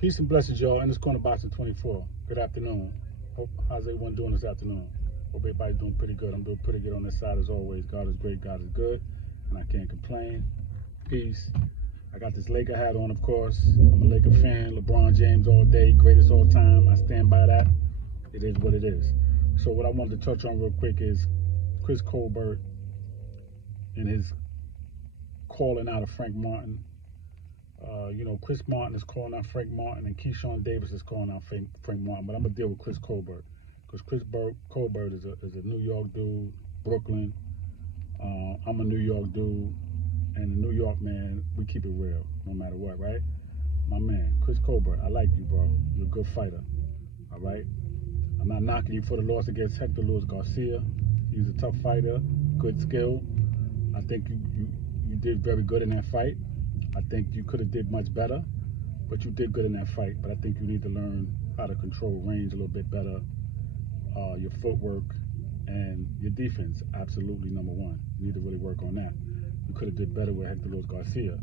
Peace and blessings, y'all. In this corner boxing 24. Good afternoon. How's everyone doing this afternoon? Hope everybody's doing pretty good. I'm doing pretty good on this side as always. God is great, God is good, and I can't complain. Peace. I got this Laker hat on, of course. I'm a Laker fan. LeBron James all day, greatest all time. I stand by that. It is what it is. So what I wanted to touch on real quick is Chris Colbert and his calling out of Frank Martin. Chris Martin is calling out Frank Martin, and Keyshawn Davis is calling out Frank Martin. But I'm gonna deal with Chris Colbert because Colbert is a New York dude, Brooklyn. I'm a New York dude, and the New York man, we keep it real, no matter what, right? My man, Chris Colbert, I like you, bro. You're a good fighter, all right? I'm not knocking you for the loss against Hector Luis Garcia. He's a tough fighter, good skill. I think you did very good in that fight. I think you could have did much better, but you did good in that fight. But I think you need to learn how to control range a little bit better, your footwork, and your defense. Absolutely number one. You need to really work on that. You could have did better with Hector Luis Garcia.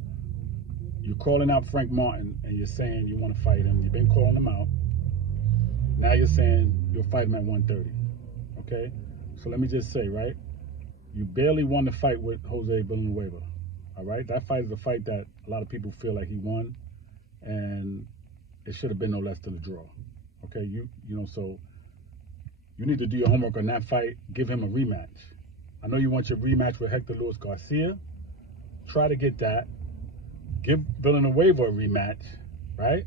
You're calling out Frank Martin, and you're saying you want to fight him. You've been calling him out. Now you're saying you'll fight him at 130. Okay? So let me just say, right? You barely won the fight with Jose Villanueva. All right, that fight is a fight that a lot of people feel like he won, and it should have been no less than a draw. Okay, so you need to do your homework on that fight. Give him a rematch. I know you want your rematch with Hector Luis Garcia. Try to get that. Give Villanueva a rematch, right?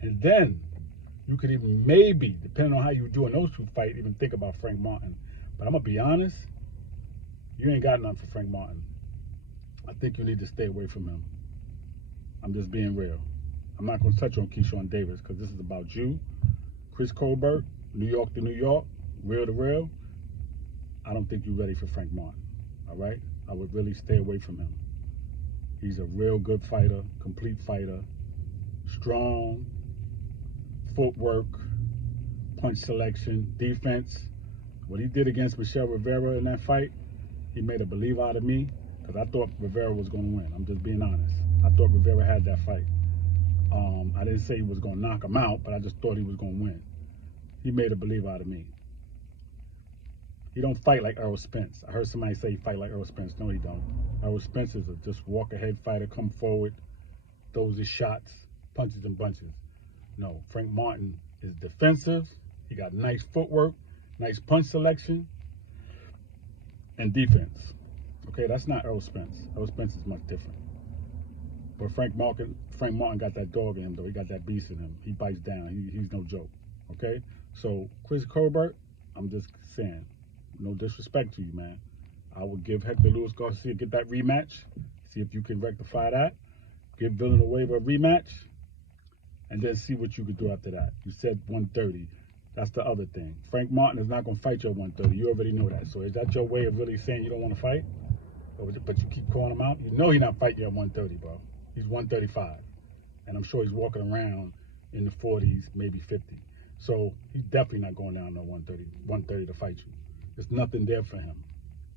And then you could even maybe, depending on how you do in those two fights, even think about Frank Martin. But I'm gonna be honest, you ain't got nothing for Frank Martin. I think you need to stay away from him. I'm just being real. I'm not going to touch on Keyshawn Davis because this is about you. Chris Colbert, New York to New York, real to real. I don't think you're ready for Frank Martin, all right? I would really stay away from him. He's a real good fighter, complete fighter, strong, footwork, punch selection, defense. What he did against Michel Rivera in that fight, he made a believer out of me. Because I thought Rivera was going to win. I'm just being honest. I thought Rivera had that fight. I didn't say he was going to knock him out, but I just thought he was going to win. He made a believer out of me. He don't fight like Errol Spence. I heard somebody say he fight like Errol Spence. No, he don't. Errol Spence is a just walk-ahead fighter, come forward, throws his shots, punches and bunches. No, Frank Martin is defensive. He got nice footwork, nice punch selection, and defense. Okay, that's not Errol Spence. Errol Spence is much different. But Frank Martin got that dog in him, though. He got that beast in him. He bites down. He's no joke. Okay? So, Chris Colbert, I'm just saying, no disrespect to you, man. I would give Hector Luis Garcia, get that rematch. See if you can rectify that. Give Villanueva a rematch. And then see what you could do after that. You said 130. That's the other thing. Frank Martin is not going to fight you at 130. You already know that. So is that your way of really saying you don't want to fight? But you keep calling him out? You know he's not fighting you at 130, bro. He's 135. And I'm sure he's walking around in the 40s, maybe 50. So he's definitely not going down to 130 to fight you. There's nothing there for him,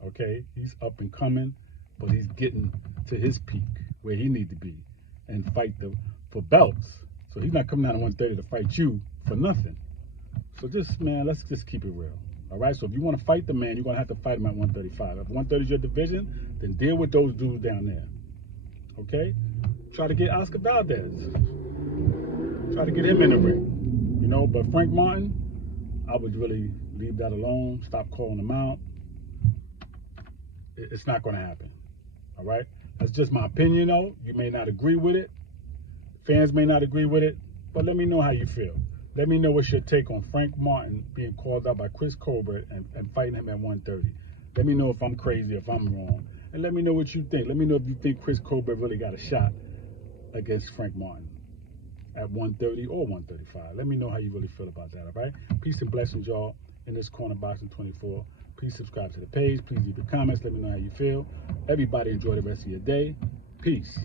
okay? He's up and coming, but he's getting to his peak where he needs to be and fight for belts. So he's not coming down to 130 to fight you for nothing. So man, let's just keep it real. All right, so if you want to fight the man, you're going to have to fight him at 135. If 130 is your division, then deal with those dudes down there. Okay? Try to get Oscar Valdez. Try to get him in the ring. But Frank Martin, I would really leave that alone. Stop calling him out. It's not going to happen. All right? That's just my opinion, though. You may not agree with it. Fans may not agree with it. But let me know how you feel. Let me know what's your take on Frank Martin being called out by Chris Colbert and fighting him at 130. Let me know if I'm crazy, if I'm wrong. And let me know what you think. Let me know if you think Chris Colbert really got a shot against Frank Martin at 130 or 135. Let me know how you really feel about that, all right? Peace and blessings, y'all, in this corner boxing 24. Please subscribe to the page. Please leave your comments. Let me know how you feel. Everybody enjoy the rest of your day. Peace.